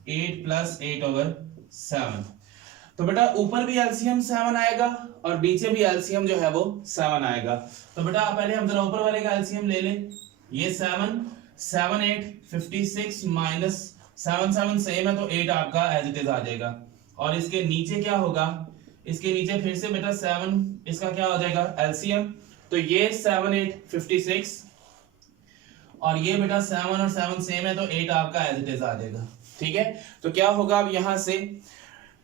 8 प्लस 8 ओवर 7। तो बेटा ऊपर भी एलसीएम 7 आएगा और नीचे भी एलसीएम जो है वो 7 आएगा। तो बेटा पहले हम जरा ऊपर वाले का एलसीएम ले लें, ये 7 7 8 56 माइनस 7 7 सेम है तो 8 आपका एज इट इज आ जाएगा। और इसके नीचे क्या होगा, इसके नीचे फिर से बेटा 7, इसका क्या हो जाएगा एलसीएम, तो ये 7 8 56 और ये बेटा 7 और 7 सेम है तो 8 आपका एज इट इज आ जाएगा। ठीक है, तो क्या होगा अब यहां से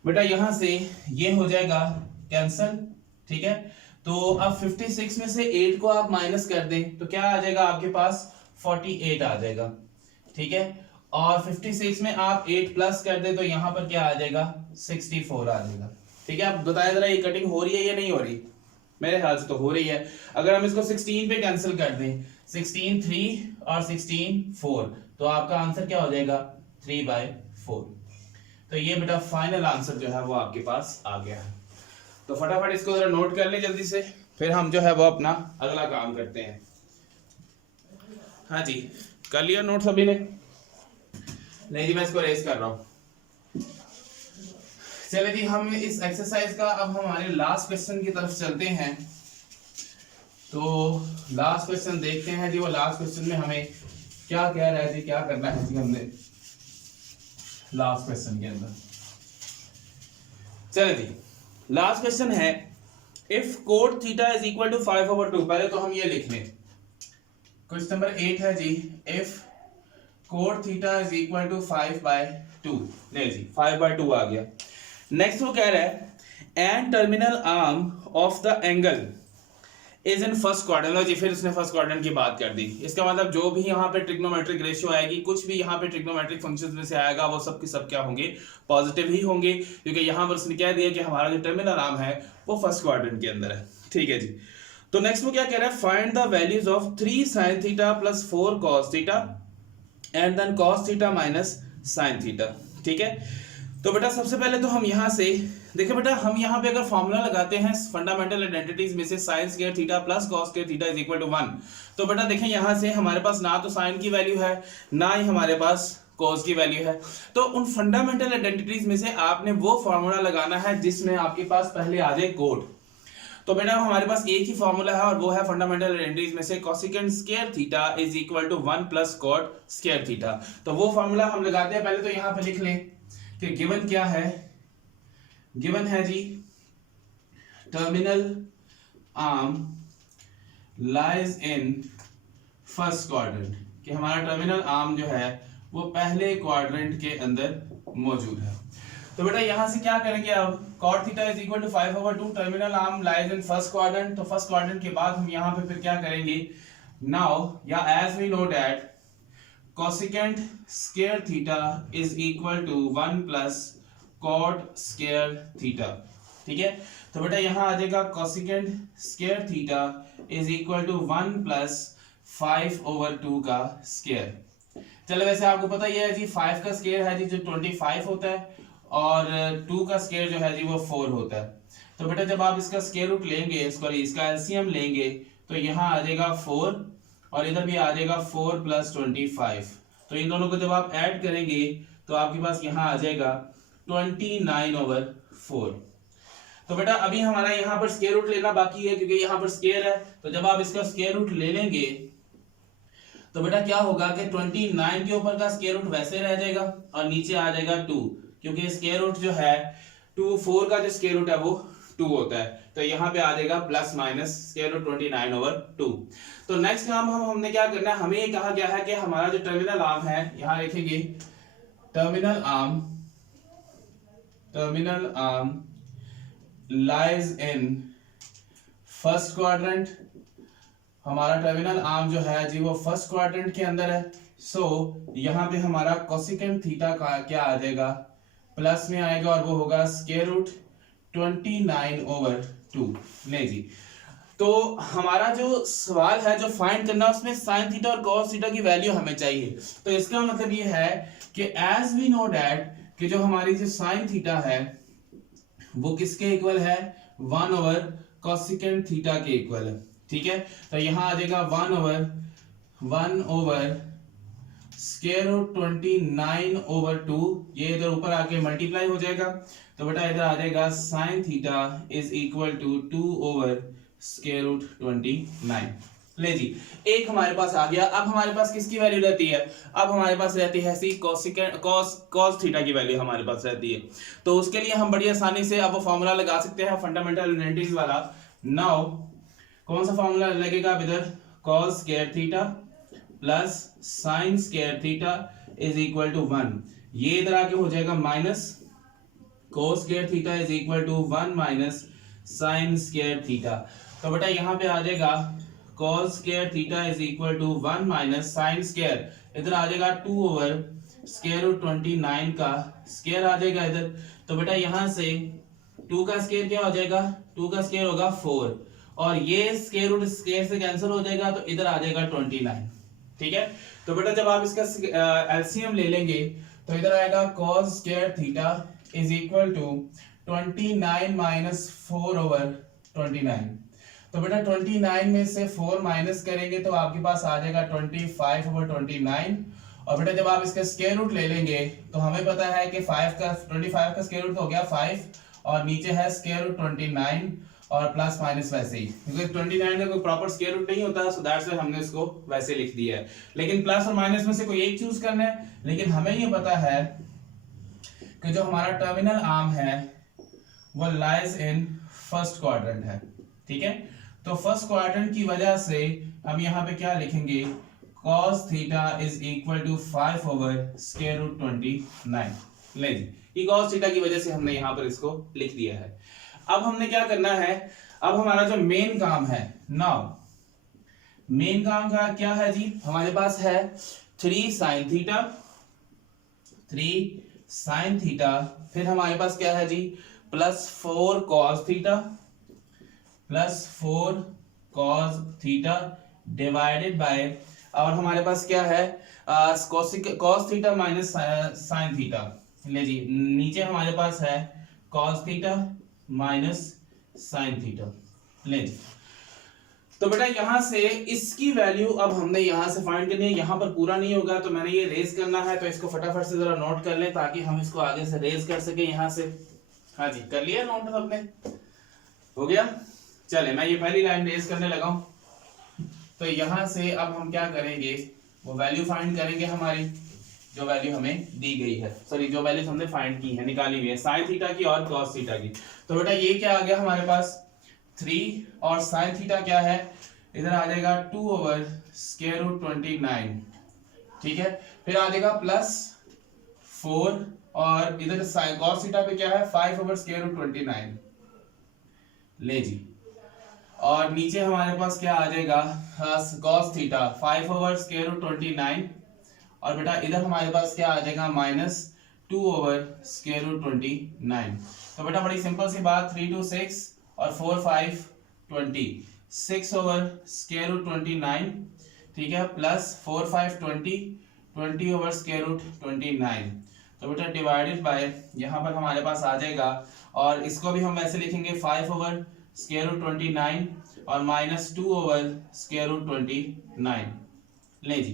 बेटा, यहां से ये हो जाएगा कैंसल। ठीक है, तो अब 56 में से 8 को आप माइनस कर दें तो क्या आ जाएगा आपके पास 48 आ जाएगा। ठीक है, और 56 में आप 8 प्लस कर दें तो यहां पर क्या आ जाएगा 64 आ जाएगा। ठीक है, आप बताया जरा ये कटिंग हो रही है या नहीं हो रही, मेरे ख्याल से तो हो रही है। अगर हम इसको 16 पे कैंसिल कर दें, 16 3 और 16 4, तो आपका आंसर क्या हो जाएगा 3/4। तो ये बेटा फाइनल आंसर जो है वो आपके पास आ गया है। तो फटाफट इसको जरा नोट कर ले जल्दी से, फिर हम जो है वो अपना अगला काम करते हैं। हाँ जी, कर लिया नोट सभी ने? नहीं जी, मैं इसको रेस कर रहा हूं। चलिए जी, हम इस एक्सरसाइज का अब हमारे लास्ट क्वेश्चन की तरफ चलते हैं। तो लास्ट क्वेश्चन देखते हैं जी, वो लास्ट क्वेश्चन में हमें क्या कह रहा है जी, क्या करना है जी हमने लास्ट क्वेश्चन के अंदर। चलिए जी, लास्ट क्वेश्चन है if cot theta is equal to 5/2। पहले तो हम ये लिख लें, क्वेश्चन नंबर 8 है जी, if cot theta is equal to 5/2। नहीं जी, 5/2 आ गया। नेक्स्ट वो कह रहा है and terminal arm of the angle is in first quadrant जी, फिर उसने फर्स्ट क्वाड्रेंट की बात कर दी। इसका मतलब जो भी यहाँ पे ट्रिग्नोमेट्रिक रेशियो आएगी, कुछ भी यहाँ पे ट्रिग्नोमेट्रिक फंक्शंस में से आएगा, वो सब के सब क्या होंगे पॉजिटिव ही होंगे, क्योंकि यहाँ पर उसने कह दिया कि हमारा जो टर्मिनल आर्म है वो फर्स्ट क्वाड्रेंट के अंदर है। ठीक है जी, तो नेक्स्ट वो क्या कह रहा है, find the values of 3 sin theta plus 4 cos theta and then cos theta minus sin theta. ठीक है, तो बेटा सबसे पहले तो हम यहाँ से देखिए बेटा, हम यहाँ पे अगर फॉर्मूला लगाते हैं फंडामेंटल आइडेंटिटीज में से sin square theta plus cos square theta is equal to 1, तो बेटा देखें यहाँ से हमारे पास ना तो sin की वैल्यू है ना ही हमारे पास cos की वैल्यू है। तो उन फंडामेंटल आइडेंटिटीज में से आपने वो फॉर्मूला लगाना है जिसमें आपके पास पहले आ जाए कोट। तो बेटा हमारे पास एक ही फॉर्मूला है और वो है फंडामेंटल आइडेंटिटीज में से cosecant square theta is equal to 1 plus cot square theta. तो वो फॉर्मूला हम लगाते हैं। पहले तो यहाँ पे लिख लें कि गिवन क्या है, गिवन है जी terminal arm lies in first quadrant, कि हमारा टर्मिनल आर्म जो है वो पहले क्वाड्रेंट के अंदर मौजूद है। तो बेटा यहां से क्या करेंगे, अब cot theta is equal to 5/2, terminal arm lies in first quadrant. तो फर्स्ट क्वाड्रेंट के बाद हम यहां पे फिर क्या करेंगे, नाउ या as we know that cosecant square theta is equal to 1 plus cot square theta. ठीक है, तो बेटा यहां आ जाएगा cosecant square theta is equal to 1 plus 5/2 का स्क्वायर। चलो वैसे आपको पता ही है जी 5 का स्क्वायर है जी जो 25 होता है और 2 का स्क्वायर जो है जी वो 4 होता है। तो बेटा जब आप इसका स्क्वायर रूट लेंगे, सॉरी इसका एलसीएम लेंगे, तो यहाँ आ जाएगा 4 और इधर भी आ जाएगा 4 प्लस 25। तो इन दोनों को जब आप ऐड करेंगे तो आपके पास यहाँ आ जाएगा 29/4। तो बेटा अभी हमारा यहाँ पर स्क्वायर रूट लेना बाकी है क्योंकि यहाँ पर स्क्वायर है। तो जब आप इसका स्क्वायर रूट ले लेंगे तो बेटा क्या होगा कि 29 के ऊपर का स्क्वायर रूट वैसे रह जाएगा और नीचे आ जाएगा 2, क्योंकि स्क्वायर रूट जो है 4 का जो स्क्वायर रूट है वो 2 होता है। तो यहाँ पे आ जाएगा प्लस माइनस स्क्वायर रूट 29/2। तो नेक्स्ट काम हमने क्या करना है, हमें ये कहा गया है कि हमारा जो टर्मिनल आर्म है, यहाँ लिखेंगे terminal arm lies in first quadrant. हमारा टर्मिनल आर्म जो है जी वो फर्स्ट क्वाड्रेंट के अंदर है। सो यहाँ पे हमारा कोसेकेंट थीटा का क्या आ जाएगा, प्लस में आएगा और वो होगा स्क्वायर रूट 29/2। नहीं जी, तो हमारा जो सवाल है जो फाइंड करना उसमें साइन थीटा और कॉस थीटा की वैल्यू हमें चाहिए। तो इसका मतलब ये है कि एज वी नो डैट कि जो हमारी जो साइन थीटा है वो किसके इक्वल है, 1/कोसेकेंट थीटा के इक्वल है। ठीक है, तो यहाँ आ जाएगा 1/1 स्क्वायर रूट 29/2, ये इधर ऊपर आके मल्टीप्लाई हो जाएगा। तो बेटा इधर आ जाएगा sine theta is equal to 2 over square root 29। ले जी, एक हमारे पास आ गया। अब हमारे पास किसकी वैल्यू रहती है? अब हमारे पास रहती है सी कॉस थीटा की वैल्यू हमारे पास रहती है। तो उसके लिए हम बड़ी आसानी से अब वो फॉर्मूला लगा सकते हैं फंडामेंटल यूनिटीज वाला। नाउ कौन सा फॉर्मूला लगेगा अब इधर? Cos square theta plus sine square theta is equal to 1। ये इधर आके हो जाएगा minus cos square theta is equal to 1 minus sine square theta. तो बेटा यहाँ पे आ जाएगा cos square theta is equal to 1 minus sine square, इधर आ जाएगा 2 ओवर स्क्वायर रूट 29 का स्क्वायर आ जाएगा इधर। तो बेटा यहाँ से 2 का स्क्वायर क्या हो जाएगा? 2 का स्क्वायर होगा 4 और ये स्क्वायर रूट स्क्वायर से कैंसिल हो जाएगा तो इधर आ जाएगा 29। ठीक है, तो बेटा जब आप इसका एलसीएम ले लेंगे तो इधर आएगा cos square theta is equal to 29 minus 4 over 29। तो बेटा 29 में से 4 माइनस करेंगे तो आपके पास आ जाएगा 25 ओवर 29। और बेटा जब आप इसका स्क्वायर रूट ले लेंगे तो हमें पता है कि 25 का स्क्वायर रूट हो गया 5 और नीचे है स्क्वायर रूट 29 और प्लस माइनस वैसे ही, क्योंकि 29 का कोई प्रॉपर स्क्वायर रूट नहीं होता, सो दैट्स व्हाई हमने इसको वैसे लिख दिया है। लेकिन प्लस और माइनस में से कोई एक चूज करना है, लेकिन हमें ये पता है कि जो हमारा टर्मिनल आर्म है वो लाइज इन फर्स्ट क्वाड्रेंट है। ठीक है, तो फर्स्ट क्वाड्रेंट की वजह से हम यहाँ पे क्या लिखेंगे? cos theta is equal to 5 over square root 29। ले जी, ये cos थीटा की वजह से हमने यहाँ पर इसको लिख दिया है। अब हमने क्या करना है? अब हमारा जो मेन काम है, नाउ मेन काम का क्या है जी? हमारे पास है 3 साइन थीटा, 3 साइन थीटा, फिर हमारे पास क्या है जी? Plus 4 cos theta, plus 4 cos theta divided by, और हमारे पास क्या है? Cos theta minus sine theta. ले जी, नीचे हमारे पास है cos theta minus sine theta. ले जी, तो बेटा यहां से इसकी वैल्यू अब हमने यहां से फाइंड करनी है। यहां पर पूरा नहीं होगा तो मैंने ये रेज करना है, तो इसको फटाफट से जरा नोट कर लें ताकि हम इसको आगे से रेज कर सके यहां से। हाँ जी, कर लिया नोट सबने? हो गया? चले मैं ये पहली लाइन रेज करने लगा हूं। तो यहां से अब हम क्या करेंगे? वो वैल्यू फाइंड करेंगे हमारी जो वैल्यू हमें दी गई है, सॉरी जो वैल्यूज हमने फाइंड की है, निकाली हुई है साइन थीटा की और कॉस थीटा की। तो बेटा ये क्या आ गया हमारे पास? 3 और साइन थीटा क्या है? इधर आ जाएगा 2 ओवर स्क्वायर रूट 29। ठीक है, फिर आ जाएगा प्लस 4 और इधर साइन कॉस थीटा पे क्या है? 5 ओवर स्क्वायर रूट 29। ले जी, और नीचे हमारे पास क्या आ जाएगा? Cos theta 5 over square root 29 और बेटा इधर हमारे पास क्या आ जाएगा? Minus 2 over square root 29। तो बेटा बड़ी सिंपल सी बात, 3 2 6 और 4 5 20, 6 ओवर स्क्वायर रूट 29। ठीक है, प्लस 4 5 20 ओवर स्क्वायर रूट 29। तो बेटा डिवाइडेड बाय, यहाँ पर हमारे पास आ जाएगा, और इसको भी हम ऐसे लिखेंगे 5 ओवर स्क्वायर रूट 29 और माइनस 2 ओवर स्क्वायर रूट 29। ले जी,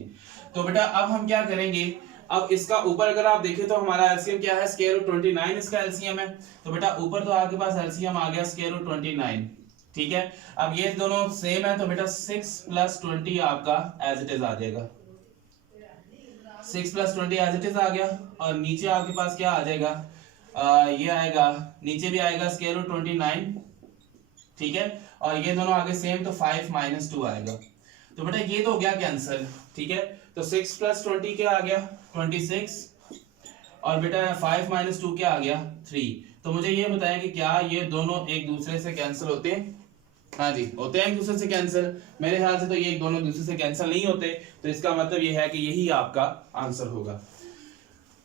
तो बेटा अब हम क्या करेंगे? अब इसका ऊपर अगर आप देखें तो हमारा एलसीएम क्या है? स्क्वायर रूट 29 इसका एलसीएम है। तो बेटा ऊपर तो आपके पास एलसीएम आ गया स्क्वायर रूट 29। ठीक है, अब ये दोनों सेम है तो बेटा 6 प्लस 20 आपका एज इट इज आ जाएगा। 6 प्लस 20 एज इट इज आ गया, और नीचे आपके पास क्या आ जाएगा? ये आएगा, नीचे भी आएगा स्क्वायर रूट 29। ठीक है, और ये दोनों आगे सेम तो 5 माइनस 2 आएगा। तो बेटा ये तो हो गया कैंसिल। ठीक है, तो 6 प्लस 20 क्या आ गया? 26, और बेटा 5 माइनस 2 क्या आ गया? 3। तो मुझे ये बताया कि क्या ये दोनों एक दूसरे से कैंसिल होते हैं? हाँ जी, होते हैं एक दूसरे से कैंसिल। मेरे ख्याल से तो ये दोनों दूसरे से कैंसिल नहीं होते, तो इसका मतलब ये है कि यही आपका आंसर होगा।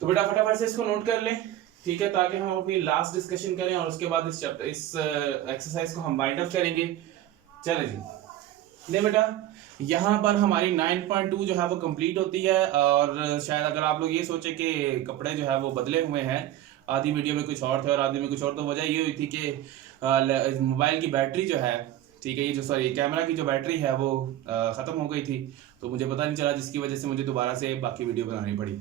तो बेटा फटाफट से इसको नोट कर लें, ठीक है, ताकि हम अपनी लास्ट डिस्कशन करें और उसके बाद इस एक्सरसाइज को हम वाइंड अप करेंगे। चले जी, ले बेटा यहाँ पर हमारी 9.2 जो है वो कंप्लीट होती है। और शायद अगर आप लोग ये सोचे कि कपड़े जो है वो बदले हुए हैं, आधी वीडियो में कुछ और थे और आधी में कुछ और, तो वजह ये हुई थी कि मोबाइल की बैटरी जो है, ठीक है, ये जो सॉरी कैमरा की जो बैटरी है वो ख़त्म हो गई थी, तो मुझे पता नहीं चला, जिसकी वजह से मुझे दोबारा से बाकी वीडियो बनानी पड़ी।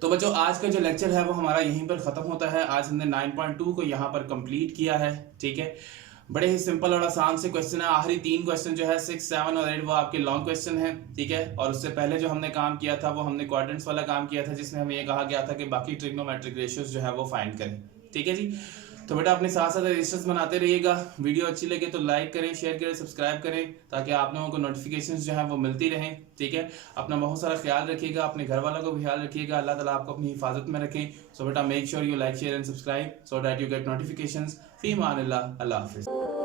तो बच्चों आज का जो लेक्चर है वो हमारा यहीं पर ख़त्म होता है। आज हमने 9.2 को यहाँ पर कंप्लीट किया है। ठीक है, बड़े ही सिंपल और आसान से क्वेश्चन है। आखिरी 3 क्वेश्चन जो है 6, 7 और 8 वो आपके लॉन्ग क्वेश्चन है, ठीक है। और उससे पहले जो हमने काम किया था वो हमने क्वाड्रेंट्स वाला काम किया था, जिसमें हमें ये कहा गया था कि बाकी ट्रिग्नोमेट्रिक रेशियोज जो है वो फाइंड करें, ठीक है जी। तो बेटा अपने साथ साथ रजिस्टर्स बनाते रहिएगा। वीडियो अच्छी लगे तो लाइक करें, शेयर करें, सब्सक्राइब करें, ताकि आप लोगों को नोटिफिकेशंस जो है वो मिलती रहें, ठीक है। अपना बहुत सारा ख्याल रखिएगा, अपने घर वालों को भी ख्याल रखिएगा। अल्लाह ताला आपको अपनी हिफाजत में रखें। सो बेटा make sure you like, share and subscribe so that you get notifications. फी मान अल्लाह, अल्लाह हाफिज़।